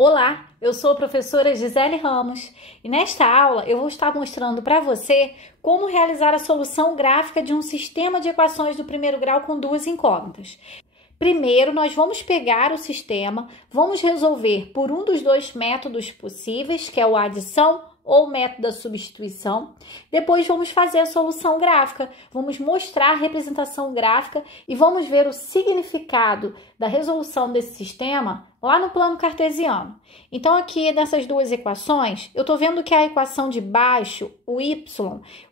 Olá, eu sou a professora Gisele Ramos e nesta aula eu vou estar mostrando para você como realizar a solução gráfica de um sistema de equações do primeiro grau com duas incógnitas. Primeiro, nós vamos pegar o sistema, vamos resolver por um dos dois métodos possíveis, que é o adição ou o método da substituição. Depois vamos fazer a solução gráfica, vamos mostrar a representação gráfica e vamos ver o significado da resolução desse sistema lá no plano cartesiano. Então aqui nessas duas equações, eu estou vendo que a equação de baixo, o y,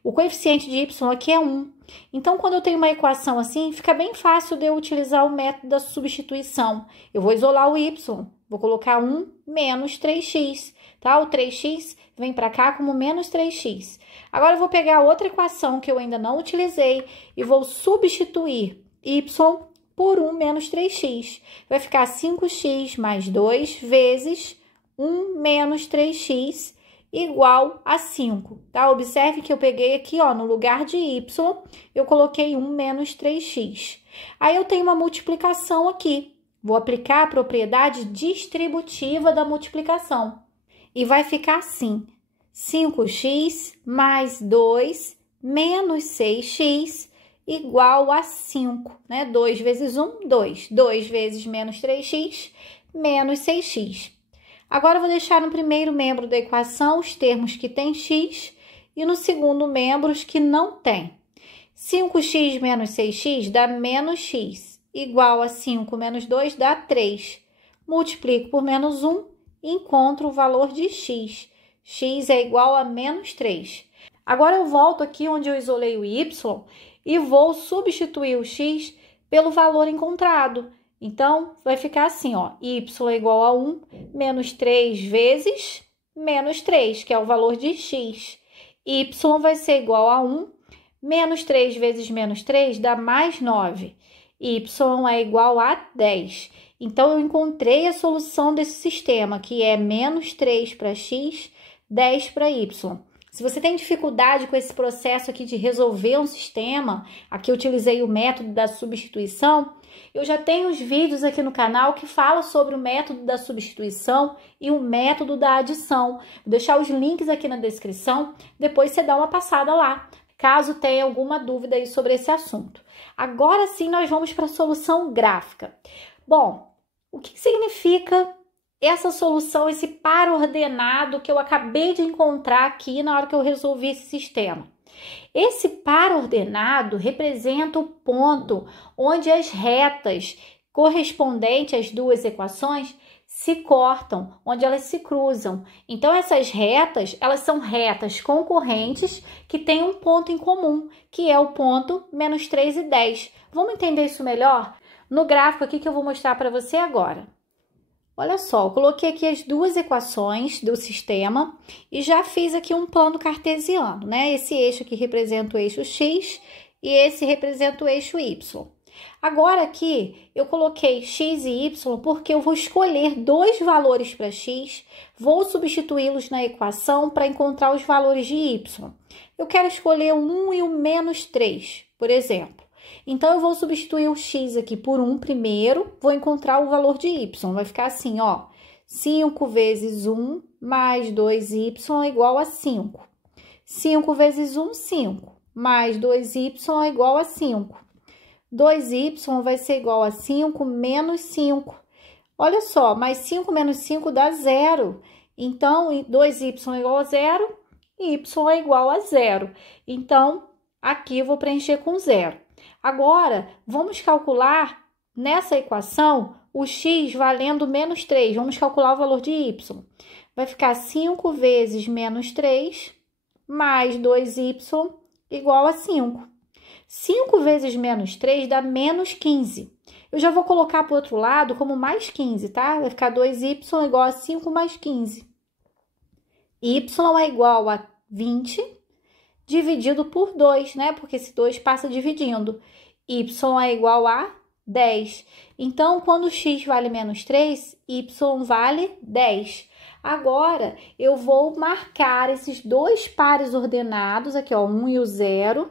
o coeficiente de y aqui é 1. Então quando eu tenho uma equação assim, fica bem fácil de eu utilizar o método da substituição. Eu vou isolar o y, vou colocar 1 menos 3x, tá? O 3x vem para cá como menos 3x. Agora eu vou pegar outra equação que eu ainda não utilizei e vou substituir y por 1 menos 3x. Vai ficar 5x mais 2 vezes 1 menos 3x igual a 5, tá? Observe que eu peguei aqui, ó, no lugar de y, eu coloquei 1 menos 3x. Aí eu tenho uma multiplicação aqui. Vou aplicar a propriedade distributiva da multiplicação. E vai ficar assim, 5x mais 2 menos 6x igual a 5, né? 2 vezes 1, 2. 2 vezes menos 3x, menos 6x. Agora, eu vou deixar no primeiro membro da equação os termos que têm x e no segundo membro os que não têm. 5x menos 6x dá menos x, igual a 5 menos 2 dá 3. Multiplico por menos 1, encontro o valor de x. X é igual a menos 3. Agora, eu volto aqui onde eu isolei o y e vou substituir o x pelo valor encontrado. Então, vai ficar assim, ó, y é igual a 1 menos 3 vezes menos 3, que é o valor de x. Y vai ser igual a 1, menos 3 vezes menos 3 dá mais 9. Y é igual a 10. Então, eu encontrei a solução desse sistema, que é menos 3 para x, 10 para y. Se você tem dificuldade com esse processo aqui de resolver um sistema, aqui eu utilizei o método da substituição, eu já tenho os vídeos aqui no canal que falam sobre o método da substituição e o método da adição. Vou deixar os links aqui na descrição, depois você dá uma passada lá, caso tenha alguma dúvida aí sobre esse assunto. Agora sim nós vamos para a solução gráfica. Bom, o que significa essa solução, esse par ordenado que eu acabei de encontrar aqui na hora que eu resolvi esse sistema? Esse par ordenado representa o ponto onde as retas correspondentes às duas equações se cortam, onde elas se cruzam. Então, essas retas, elas são retas concorrentes que têm um ponto em comum, que é o ponto menos 3 e 10. Vamos entender isso melhor no gráfico aqui que eu vou mostrar para você agora. Olha só, eu coloquei aqui as duas equações do sistema e já fiz aqui um plano cartesiano, né? Esse eixo aqui representa o eixo x e esse representa o eixo y. Agora aqui eu coloquei x e y porque eu vou escolher dois valores para x, vou substituí-los na equação para encontrar os valores de y. Eu quero escolher o 1 e o menos 3, por exemplo. Então, eu vou substituir o x aqui por 1 primeiro, vou encontrar o valor de y. Vai ficar assim, ó, 5 vezes 1 mais 2y é igual a 5. 5 vezes 1, 5, mais 2y é igual a 5. 2y vai ser igual a 5 menos 5. Olha só, mais 5 menos 5 dá 0. Então, 2y é igual a 0 e y é igual a 0. Então, aqui eu vou preencher com 0. Agora, vamos calcular nessa equação o x valendo menos 3. Vamos calcular o valor de y. Vai ficar 5 vezes menos 3 mais 2y igual a 5. 5 vezes menos 3 dá menos 15. Eu já vou colocar para o outro lado como mais 15, tá? Vai ficar 2y igual a 5 mais 15. Y é igual a 20 dividido por 2, né? Porque esse 2 passa dividindo. Y é igual a 10. Então, quando x vale menos 3, y vale 10. Agora, eu vou marcar esses dois pares ordenados, aqui, ó, 1 e o 0,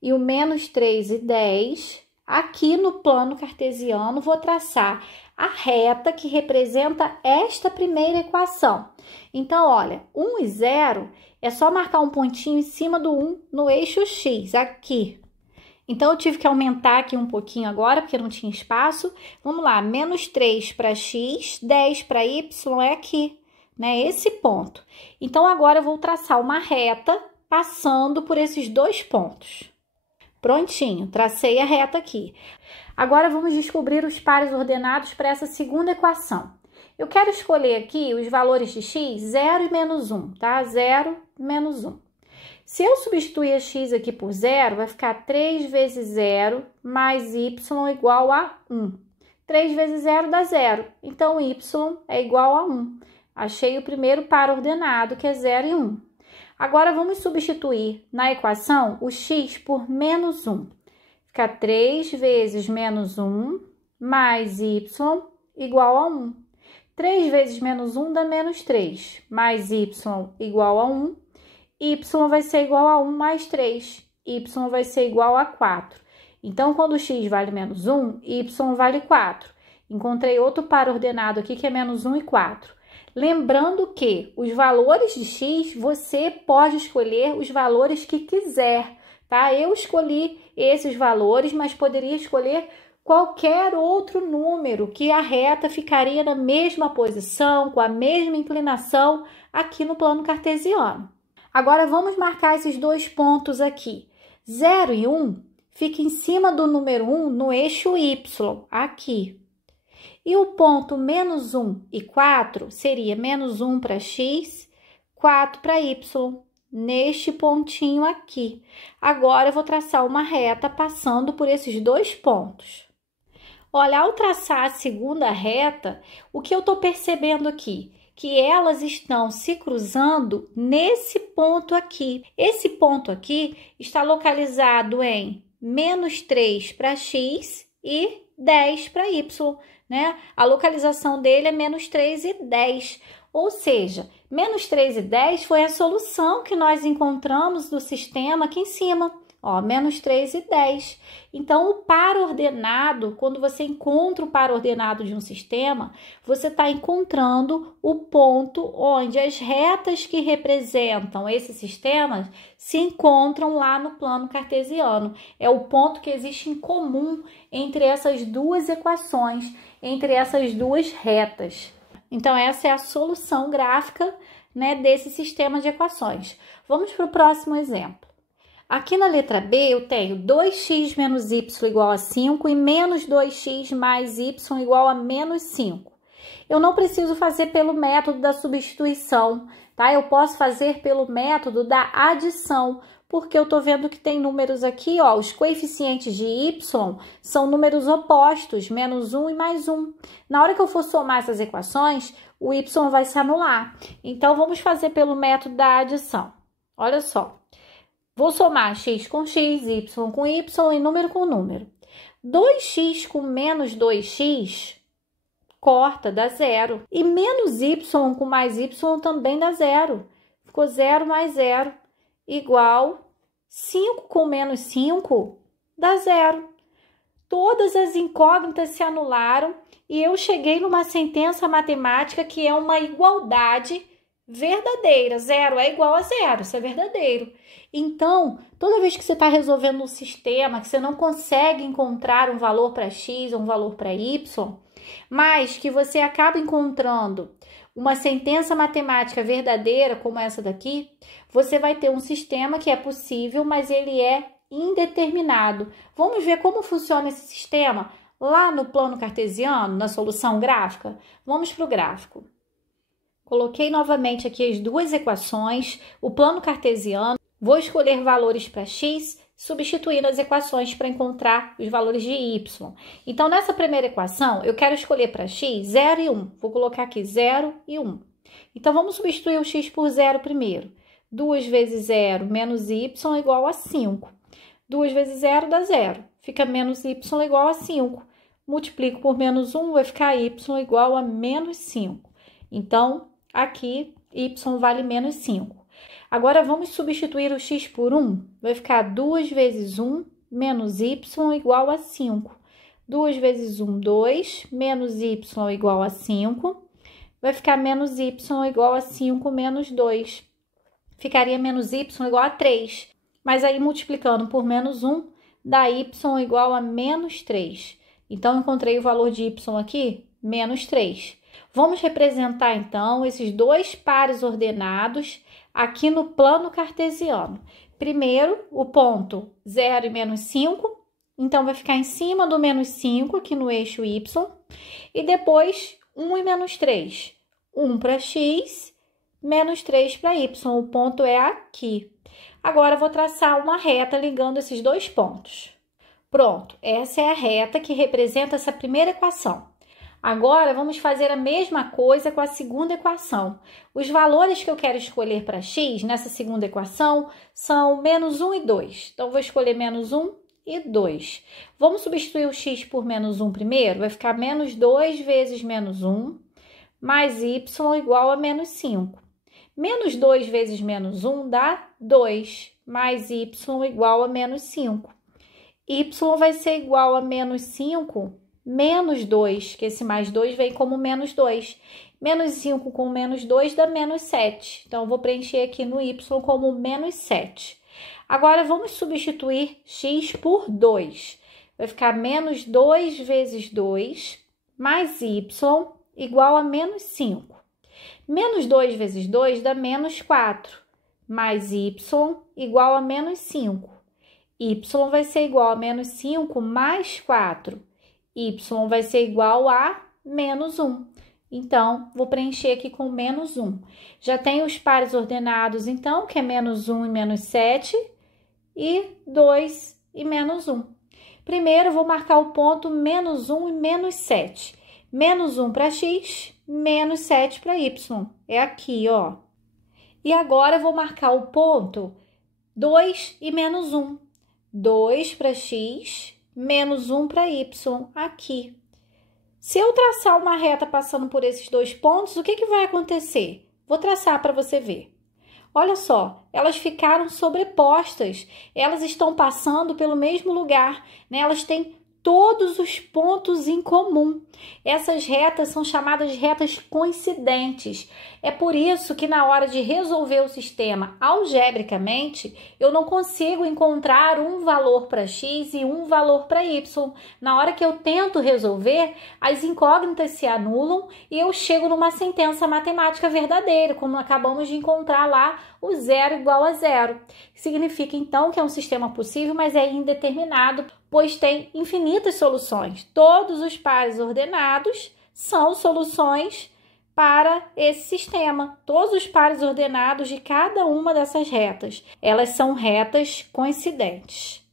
e o menos 3 e 10, Aqui no plano cartesiano, vou traçar a reta que representa esta primeira equação. Então, olha, 1 e 0 é só marcar um pontinho em cima do 1 no eixo X, aqui. Então, eu tive que aumentar aqui um pouquinho agora, porque não tinha espaço. Vamos lá, menos 3 para X, 10 para Y é aqui, né? Esse ponto. Então, agora eu vou traçar uma reta passando por esses dois pontos. Prontinho, tracei a reta aqui. Agora, vamos descobrir os pares ordenados para essa segunda equação. Eu quero escolher aqui os valores de x, 0 e menos 1, tá? 0 e menos 1. Se eu substituir a x aqui por 0, vai ficar 3 vezes 0 mais y igual a 1. 3 vezes 0 dá 0, então y é igual a 1. Achei o primeiro par ordenado, que é 0 e 1. Agora, vamos substituir na equação o x por menos 1. Fica 3 vezes menos 1 mais y igual a 1. 3 vezes menos 1 dá menos 3, mais y igual a 1. Y vai ser igual a 1 mais 3. Y vai ser igual a 4. Então, quando x vale menos 1, y vale 4. Encontrei outro par ordenado aqui, que é menos 1 e 4. Lembrando que os valores de x, você pode escolher os valores que quiser, tá? Eu escolhi esses valores, mas poderia escolher qualquer outro número, que a reta ficaria na mesma posição, com a mesma inclinação aqui no plano cartesiano. Agora, vamos marcar esses dois pontos aqui. 0 e 1 fica em cima do número 1 no eixo Y, aqui. E o ponto menos 1 e 4 seria menos 1 para x, 4 para y, neste pontinho aqui. Agora, eu vou traçar uma reta passando por esses dois pontos. Olha, ao traçar a segunda reta, o que eu estou percebendo aqui? Que elas estão se cruzando nesse ponto aqui. Esse ponto aqui está localizado em menos 3 para x e 10 para y, né? A localização dele é menos 3 e 10. Ou seja, menos 3 e 10 foi a solução que nós encontramos do sistema aqui em cima. Ó, menos 3 e 10. Então, o par ordenado, quando você encontra o par ordenado de um sistema, você está encontrando o ponto onde as retas que representam esse sistema se encontram lá no plano cartesiano. É o ponto que existe em comum entre essas duas equações, entre essas duas retas. Então, essa é a solução gráfica, né, desse sistema de equações. Vamos para o próximo exemplo. Aqui na letra B, eu tenho 2x menos y igual a 5 e menos 2x mais y igual a menos 5. Eu não preciso fazer pelo método da substituição, tá? Eu posso fazer pelo método da adição, porque eu tô vendo que tem números aqui, ó, os coeficientes de y são números opostos, menos 1 e mais 1. Na hora que eu for somar essas equações, o y vai se anular. Então, vamos fazer pelo método da adição. Olha só. Vou somar x com x, y com y e número com número. 2x com menos 2x, corta, dá 0. E menos y com mais y também dá 0. Ficou 0 mais 0, igual 5 com menos 5, dá 0. Todas as incógnitas se anularam e eu cheguei numa sentença matemática que é uma igualdade verdadeira. 0 é igual a 0, isso é verdadeiro. Então, toda vez que você está resolvendo um sistema, que você não consegue encontrar um valor para x ou um valor para y, mas que você acaba encontrando uma sentença matemática verdadeira, como essa daqui, você vai ter um sistema que é possível, mas ele é indeterminado. Vamos ver como funciona esse sistema lá no plano cartesiano, na solução gráfica? Vamos para o gráfico. Coloquei novamente aqui as duas equações, o plano cartesiano. Vou escolher valores para x, substituindo as equações para encontrar os valores de y. Então, nessa primeira equação, eu quero escolher para x 0 e 1. Vou colocar aqui 0 e 1. Então, vamos substituir o x por 0 primeiro. 2 vezes 0 menos y igual a 5. 2 vezes 0 dá 0. Fica menos y igual a 5. Multiplico por menos 1, vai ficar y igual a menos 5. Então, aqui, y vale menos 5. Agora, vamos substituir o x por 1. Vai ficar 2 vezes 1 menos y igual a 5. 2 vezes 1, 2, menos y igual a 5. Vai ficar menos y igual a 5 menos 2. Ficaria menos y igual a 3. Mas aí, multiplicando por menos 1, dá y igual a menos 3. Então, encontrei o valor de y aqui, menos 3. Vamos representar, então, esses dois pares ordenados aqui no plano cartesiano. Primeiro, o ponto 0 e menos 5. Então, vai ficar em cima do menos 5 aqui no eixo y. E depois, 1 e menos 3. 1 para x, menos 3 para y. O ponto é aqui. Agora, eu vou traçar uma reta ligando esses dois pontos. Pronto, essa é a reta que representa essa primeira equação. Agora, vamos fazer a mesma coisa com a segunda equação. Os valores que eu quero escolher para x nessa segunda equação são menos 1 e 2. Então, vou escolher menos 1 e 2. Vamos substituir o x por menos 1 primeiro? Vai ficar menos 2 vezes menos 1, mais y igual a menos 5. Menos 2 vezes menos 1 dá 2, mais y igual a menos 5. Y vai ser igual a menos 5 menos 2, que esse mais 2 vem como menos 2. Menos 5 com menos 2 dá menos 7. Então, eu vou preencher aqui no y como menos 7. Agora, vamos substituir x por 2. Vai ficar menos 2 vezes 2, mais y igual a menos 5. Menos 2 vezes 2 dá menos 4, mais y igual a menos 5. Y vai ser igual a menos 5 mais 4. Y vai ser igual a menos 1. Então, vou preencher aqui com menos 1. Já tenho os pares ordenados, então, que é menos 1 e menos 7, e 2 e menos 1. Primeiro, vou marcar o ponto menos 1 e menos 7. Menos 1 para x, menos 7 para y. É aqui, ó. E agora, eu vou marcar o ponto 2 e menos 1. 2 para x, menos 1 para y, aqui. Se eu traçar uma reta passando por esses dois pontos, o que vai acontecer? Vou traçar para você ver. Olha só, elas ficaram sobrepostas, elas estão passando pelo mesmo lugar, né? Elas têm todos os pontos em comum. Essas retas são chamadas retas coincidentes. É por isso que na hora de resolver o sistema algebricamente, eu não consigo encontrar um valor para x e um valor para y. Na hora que eu tento resolver, as incógnitas se anulam e eu chego numa sentença matemática verdadeira, como acabamos de encontrar lá, o zero igual a zero. Significa então que é um sistema possível, mas é indeterminado, pois tem infinitas soluções. Todos os pares ordenados são soluções para esse sistema. Todos os pares ordenados de cada uma dessas retas, elas são retas coincidentes.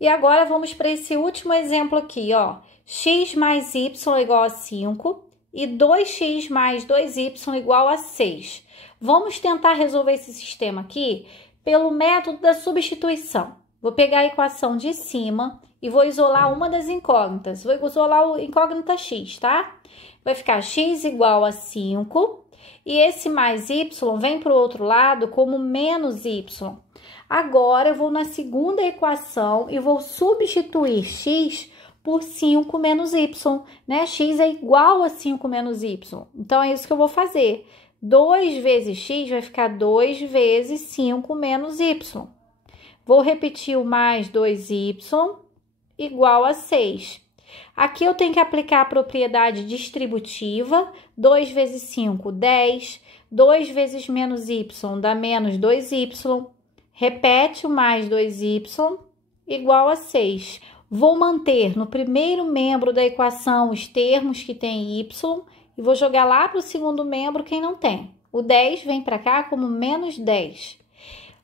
E agora vamos para esse último exemplo aqui, ó. X mais y igual a 5 e 2x mais 2y igual a 6. Vamos tentar resolver esse sistema aqui pelo método da substituição. Vou pegar a equação de cima e vou isolar uma das incógnitas. Vou isolar a incógnita x, tá? Vai ficar x igual a 5 e esse mais y vem para o outro lado como menos y. Agora, eu vou na segunda equação e vou substituir x por 5 menos y, né? X é igual a 5 menos y. Então, é isso que eu vou fazer. 2 vezes x vai ficar 2 vezes 5 menos y. Vou repetir o mais 2y igual a 6. Aqui eu tenho que aplicar a propriedade distributiva. 2 vezes 5, 10. 2 vezes menos y dá menos 2y. Repete o mais 2y igual a 6. Vou manter no primeiro membro da equação os termos que tem y e vou jogar lá para o segundo membro quem não tem. O 10 vem para cá como menos 10.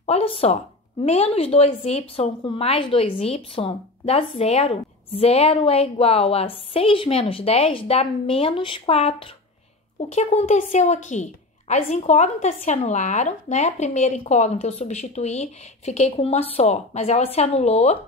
Olha só, menos 2y com mais 2y dá 0. 0 é igual a 6 menos 10 dá menos 4. O que aconteceu aqui? As incógnitas se anularam, né? A primeira incógnita eu substituí, fiquei com uma só, mas ela se anulou.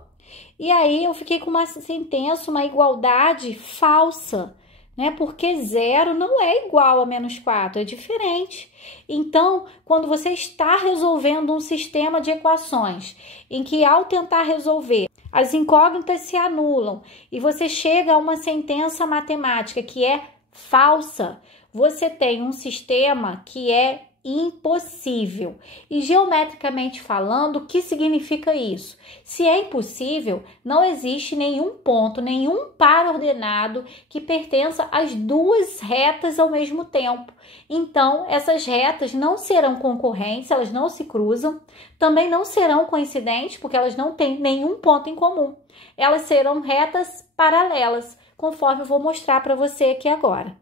E aí eu fiquei com uma sentença, uma igualdade falsa, né? Porque 0 não é igual a menos 4, é diferente. Então, quando você está resolvendo um sistema de equações em que ao tentar resolver as incógnitas se anulam e você chega a uma sentença matemática que é falsa. Você tem um sistema que é impossível. E geometricamente falando, o que significa isso? Se é impossível, não existe nenhum ponto, nenhum par ordenado que pertença às duas retas ao mesmo tempo. Então, essas retas não serão concorrentes, elas não se cruzam, também não serão coincidentes, porque elas não têm nenhum ponto em comum. Elas serão retas paralelas, conforme eu vou mostrar para você aqui agora.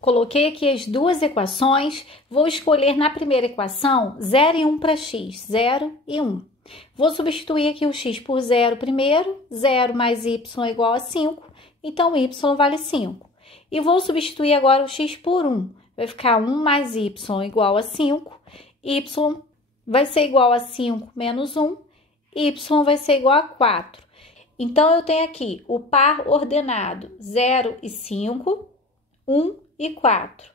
Coloquei aqui as duas equações, vou escolher na primeira equação 0 e 1 para x, 0 e 1. Vou substituir aqui o x por 0 primeiro, 0 mais y é igual a 5, então y vale 5. E vou substituir agora o x por 1, vai ficar 1 mais y igual a 5, y vai ser igual a 5 menos 1, y vai ser igual a 4. Então, eu tenho aqui o par ordenado 0 e 5, 1 e 4.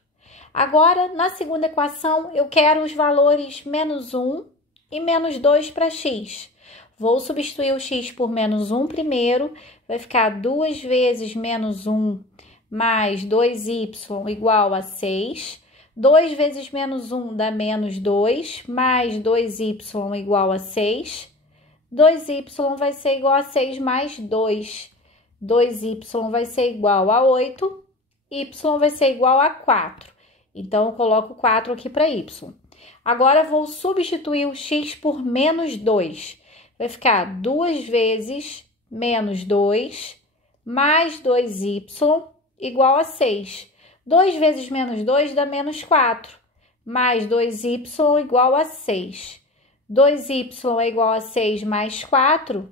Agora, na segunda equação, eu quero os valores menos 1 e menos 2 para x. Vou substituir o x por menos 1 primeiro, vai ficar 2 vezes menos 1 mais 2y igual a 6. 2 vezes menos 1 dá menos 2, mais 2y igual a 6. 2y vai ser igual a 6 mais 2. 2y vai ser igual a 8. Y vai ser igual a 4. Então, eu coloco 4 aqui para y. Agora, vou substituir o x por menos 2. Vai ficar 2 vezes menos 2 mais 2y igual a 6. 2 vezes menos 2 dá menos 4. Mais 2y igual a 6. 2y é igual a 6 mais 4.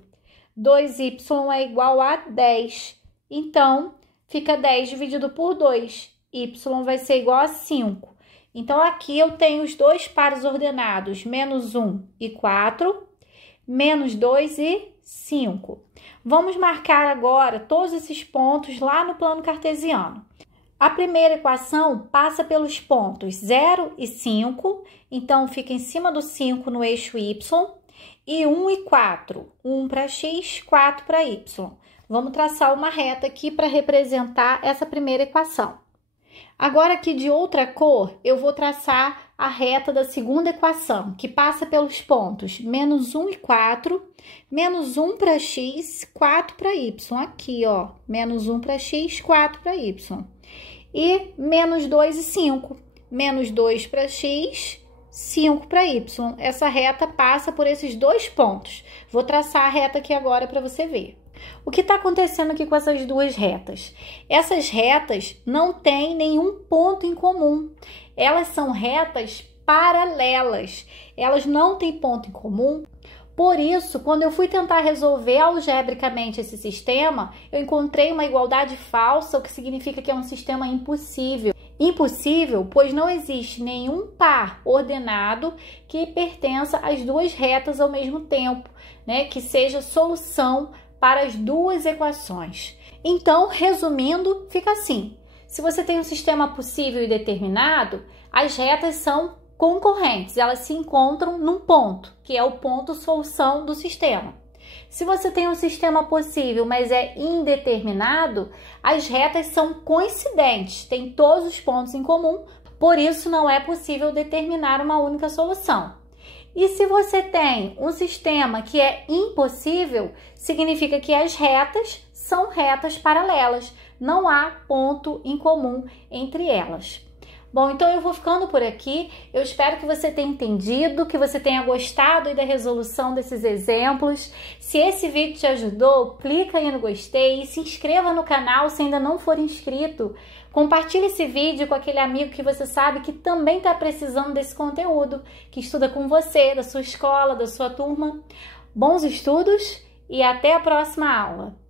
2y é igual a 10. Então, fica 10 dividido por 2. Y vai ser igual a 5. Então, aqui eu tenho os dois pares ordenados, menos 1 e 4, menos 2 e 5. Vamos marcar agora todos esses pontos lá no plano cartesiano. A primeira equação passa pelos pontos 0 e 5, então fica em cima do 5 no eixo y, e 1 e 4, 1 para x, 4 para y. Vamos traçar uma reta aqui para representar essa primeira equação. Agora, aqui de outra cor, eu vou traçar a reta da segunda equação, que passa pelos pontos menos 1 e 4, menos 1 para x, 4 para y. Aqui, ó, menos 1 para x, 4 para y. E menos 2 e 5, menos 2 para x, 5 para y. Essa reta passa por esses dois pontos. Vou traçar a reta aqui agora para você ver. O que está acontecendo aqui com essas duas retas? Essas retas não têm nenhum ponto em comum. Elas são retas paralelas. Elas não têm ponto em comum. Por isso, quando eu fui tentar resolver algebricamente esse sistema, eu encontrei uma igualdade falsa, o que significa que é um sistema impossível. Impossível, pois não existe nenhum par ordenado que pertença às duas retas ao mesmo tempo, né? Que seja solução para as duas equações. Então, resumindo, fica assim. Se você tem um sistema possível e determinado, as retas são concorrentes, elas se encontram num ponto, que é o ponto solução do sistema. Se você tem um sistema possível, mas é indeterminado, as retas são coincidentes, têm todos os pontos em comum, por isso não é possível determinar uma única solução. E se você tem um sistema que é impossível, significa que as retas são retas paralelas, não há ponto em comum entre elas. Bom, então eu vou ficando por aqui. Eu espero que você tenha entendido, que você tenha gostado da resolução desses exemplos. Se esse vídeo te ajudou, clica aí no gostei e se inscreva no canal se ainda não for inscrito. Compartilhe esse vídeo com aquele amigo que você sabe que também está precisando desse conteúdo, que estuda com você, da sua escola, da sua turma. Bons estudos e até a próxima aula!